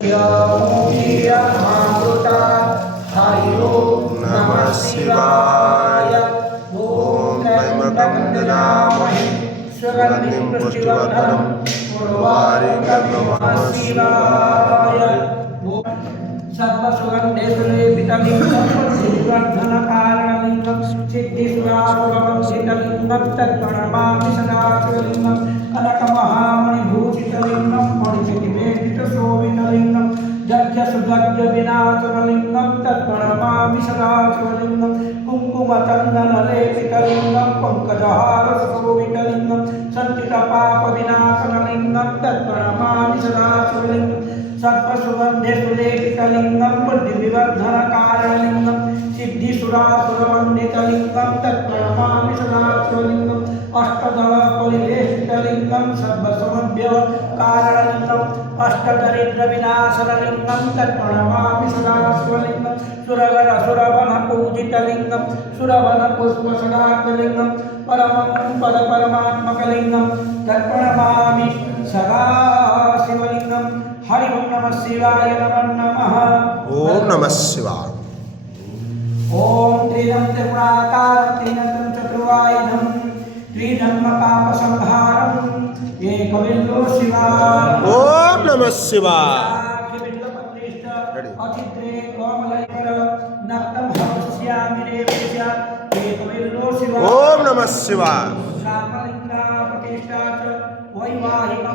नमः शिवाय। ॐ त्र्यम्बकं यजामहे सुगन्धिं पुष्टिवर्धनं उर्वारुकं नमः शिवाय। सर्वसुगन्धेषु लेपितलिङ्गं पुष्टिवर्धनकारणलिङ्गं सिद्धिसुरासुरवंशितलिङ्गं तत्प्रणमामि सदा शिवलिङ्गं कनकमहामणिभूषितलिङ्गं मणिचकिवेदितशोभितलिङ्गं जग्यसुजग्यविनाशनलिङ्गं तत्प्रणमामि सदा शिवलिङ्गं कुङ्कुमचन्दनलेपितलिङ्गं पङ्कजहारशोभितलिङ्गं सञ्चितपापविनाशनलिङ्गं तत्प्रणमामि सदा शिवलिङ्गं सर्वसुगन्धेषु लेपितलिङ्गं बुद्धिविवर्धनकारणलिङ्गं सिद्धिसुरासुरवन्दितलिङ्गं तत्प्रणमामि सदा शिवलिङ्गं अष्टदलपरिवेष्टितलिङ्गं सर्वसमभ्यकारणलिङ्गं अष्टदरिद्रविनाशनलिङ्गं तत्प्रणमामि सदा शिवलिङ्गं सुरगणसुरवनपूजितलिङ्गं सुरवनपुष्पसदालिङ्गं परमं पदपरमात्मकलिङ्गं तत्प्रणमामि सदा शिवलिङ्गं। हरि ओम नमः शिवाय नमः नमः। ओम नमः शिवाय। ओम त्रिदं त्रिपुराकारं त्रिनेत्रं चतुर्वायुधं त्रिजन्मपापसंहारं एकबिन्दु शिवाय। ओम नमः शिवाय। अचित्रे कोमलैकर नक्तं हवस्यामि रेवस्य एकबिन्दु शिवाय। ओम नमः शिवाय। सामलिंगा प्रतिष्ठा च वैवाहिक